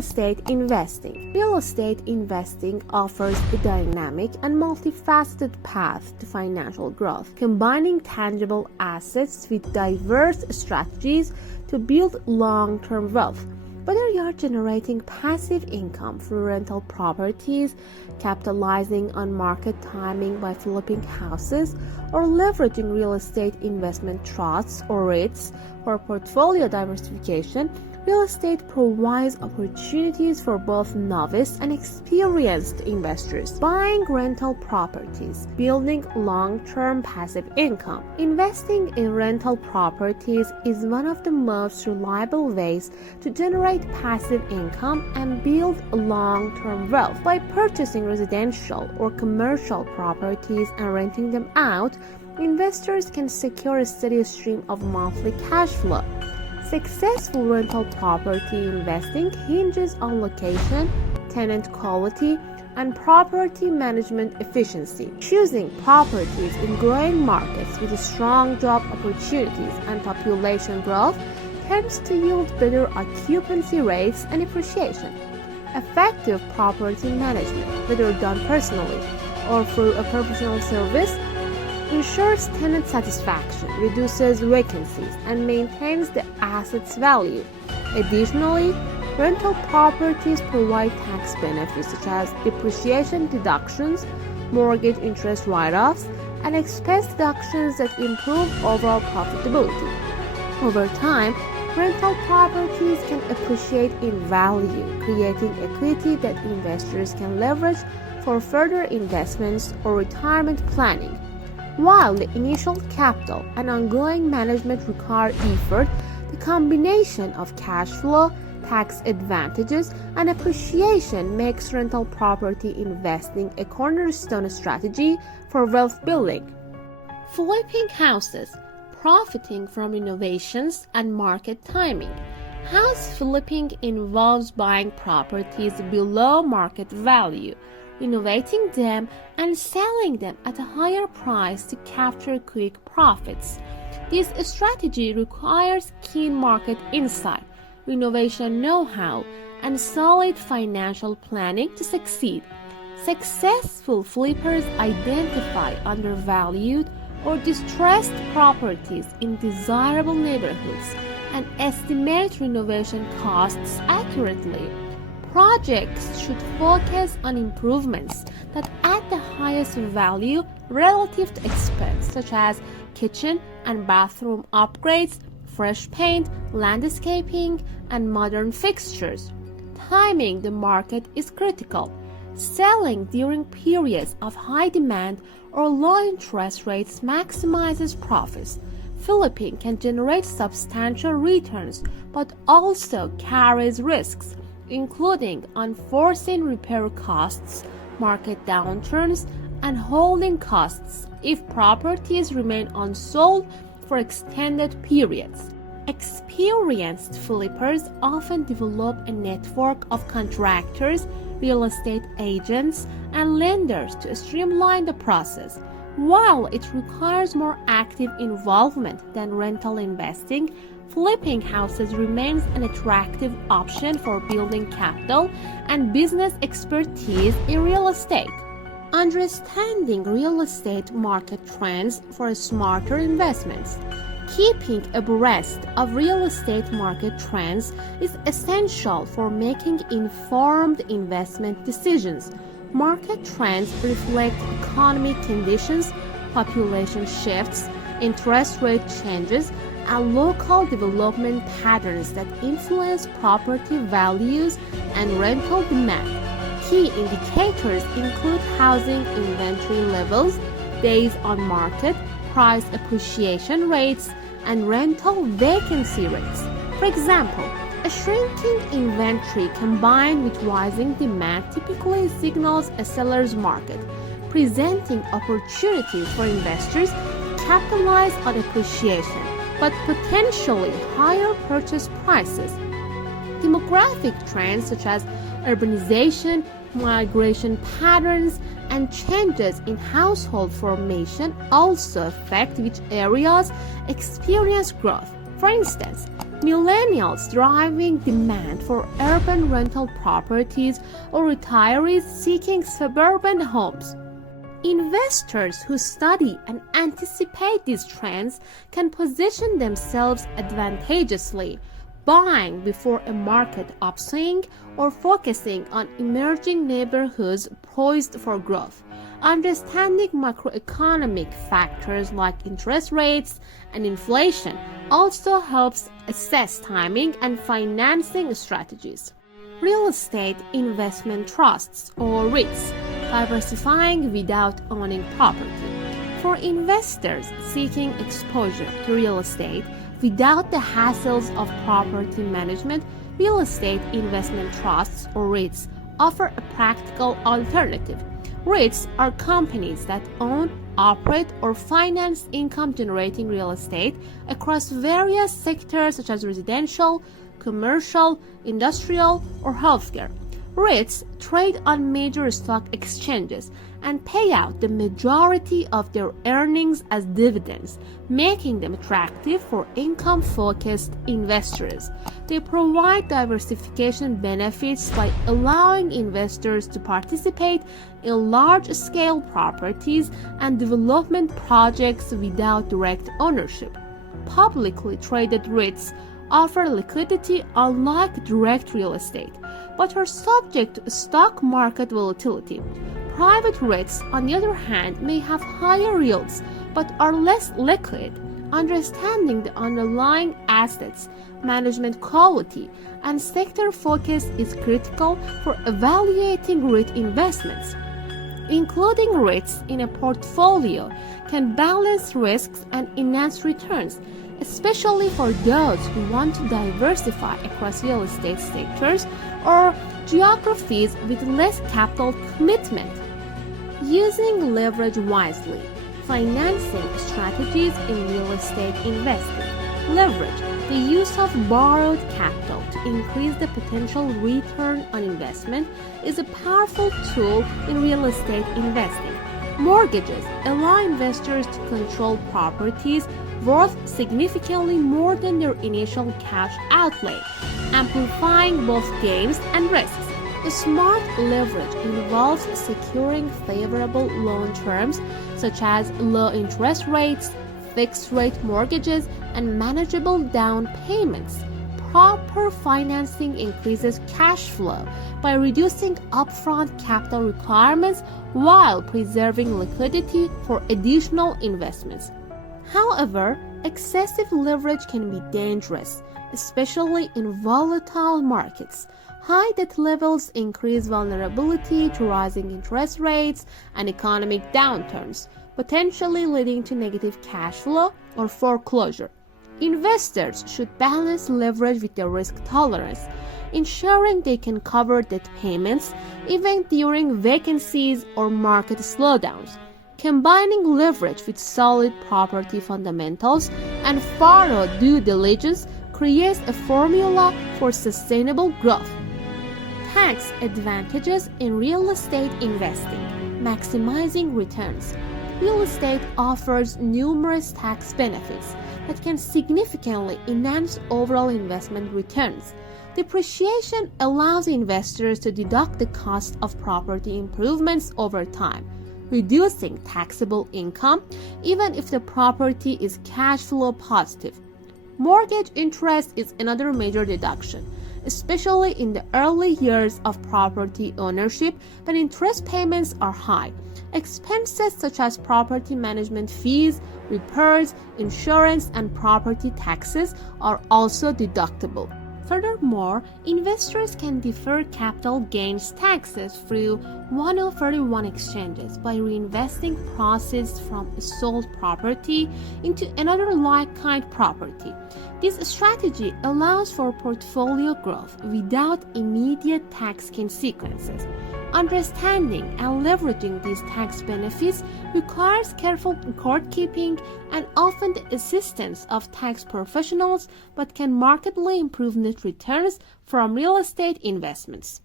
estate investing. Real estate investing offers a dynamic and multifaceted path to financial growth, combining tangible assets with diverse strategies to build long-term wealth. Whether you're generating passive income through rental properties, capitalizing on market timing by flipping houses, or leveraging real estate investment trusts or REITs for portfolio diversification, real estate provides opportunities for both novice and experienced investors. Buying rental properties, building long-term passive income. Investing in rental properties is one of the most reliable ways to generate passive income and build long-term wealth. By purchasing residential or commercial properties and renting them out, investors can secure a steady stream of monthly cash flow. Successful rental property investing hinges on location, tenant quality, and property management efficiency. Choosing properties in growing markets with strong job opportunities and population growth tends to yield better occupancy rates and appreciation. Effective property management, whether done personally or through a professional service, ensures tenant satisfaction, reduces vacancies, and maintains the asset's value. Additionally, rental properties provide tax benefits such as depreciation deductions, mortgage interest write-offs, and expense deductions that improve overall profitability. Over time, rental properties can appreciate in value, creating equity that investors can leverage for further investments or retirement planning. While the initial capital and ongoing management require effort, the combination of cash flow, tax advantages, and appreciation makes rental property investing a cornerstone strategy for wealth building. Flipping houses, profiting from innovations and market timing. House flipping involves buying properties below market value, renovating them, and selling them at a higher price to capture quick profits. This strategy requires keen market insight, renovation know-how, and solid financial planning to succeed. Successful flippers identify undervalued or distressed properties in desirable neighborhoods and estimate renovation costs accurately. Projects should focus on improvements that add the highest value relative to expense, such as kitchen and bathroom upgrades, fresh paint, landscaping, and modern fixtures. Timing the market is critical. Selling during periods of high demand or low interest rates maximizes profits. Flipping can generate substantial returns but also carries risks, including unforeseen repair costs, market downturns, and holding costs if properties remain unsold for extended periods. Experienced flippers often develop a network of contractors, real estate agents, and lenders to streamline the process. While it requires more active involvement than rental investing, flipping houses remains an attractive option for building capital and business expertise in real estate. Understanding real estate market trends for smarter investments. Keeping abreast of real estate market trends is essential for making informed investment decisions. Market trends reflect economic conditions, population shifts, interest rate changes, and local development patterns that influence property values and rental demand. Key indicators include housing inventory levels, days on market, price appreciation rates, and rental vacancy rates. For example, a shrinking inventory combined with rising demand typically signals a seller's market, presenting opportunities for investors to capitalize on appreciation, but potentially higher purchase prices. Demographic trends such as urbanization, migration patterns, and changes in household formation also affect which areas experience growth. For instance, millennials driving demand for urban rental properties or retirees seeking suburban homes. Investors who study and anticipate these trends can position themselves advantageously, buying before a market upswing or focusing on emerging neighborhoods poised for growth. Understanding macroeconomic factors like interest rates and inflation also helps assess timing and financing strategies. Real estate investment trusts or REITs, diversifying without owning property. For investors seeking exposure to real estate without the hassles of property management, real estate investment trusts or REITs offer a practical alternative. REITs are companies that own, operate, or finance income-generating real estate across various sectors such as residential, commercial, industrial, or healthcare. REITs trade on major stock exchanges and pay out the majority of their earnings as dividends, making them attractive for income-focused investors. They provide diversification benefits by allowing investors to participate in large-scale properties and development projects without direct ownership. Publicly traded REITs offer liquidity unlike direct real estate, but are subject to stock market volatility. Private REITs, on the other hand, may have higher yields but are less liquid. Understanding the underlying assets, management quality, and sector focus is critical for evaluating REIT investments. Including REITs in a portfolio can balance risks and enhance returns, especially for those who want to diversify across real estate sectors or geographies with less capital commitment. Using leverage wisely. Financing strategies in real estate investing. Leverage, the use of borrowed capital to increase the potential return on investment, is a powerful tool in real estate investing. Mortgages allow investors to control properties worth significantly more than their initial cash outlay, amplifying both gains and risks. The smart leverage involves securing favorable loan terms such as low interest rates, fixed-rate mortgages, and manageable down payments. Proper financing increases cash flow by reducing upfront capital requirements while preserving liquidity for additional investments. However, excessive leverage can be dangerous, especially in volatile markets. High debt levels increase vulnerability to rising interest rates and economic downturns, potentially leading to negative cash flow or foreclosure. Investors should balance leverage with their risk tolerance, ensuring they can cover debt payments even during vacancies or market slowdowns. Combining leverage with solid property fundamentals and thorough due diligence creates a formula for sustainable growth. Tax advantages in real estate investing. Maximizing returns. Real estate offers numerous tax benefits that can significantly enhance overall investment returns. Depreciation allows investors to deduct the cost of property improvements over time, reducing taxable income even if the property is cash flow positive. Mortgage interest is another major deduction, especially in the early years of property ownership when interest payments are high. Expenses such as property management fees, repairs, insurance, and property taxes are also deductible. Furthermore, investors can defer capital gains taxes through 1031 exchanges by reinvesting proceeds from a sold property into another like-kind property. This strategy allows for portfolio growth without immediate tax consequences. Understanding and leveraging these tax benefits requires careful record-keeping and often the assistance of tax professionals, but can markedly improve net returns from real estate investments.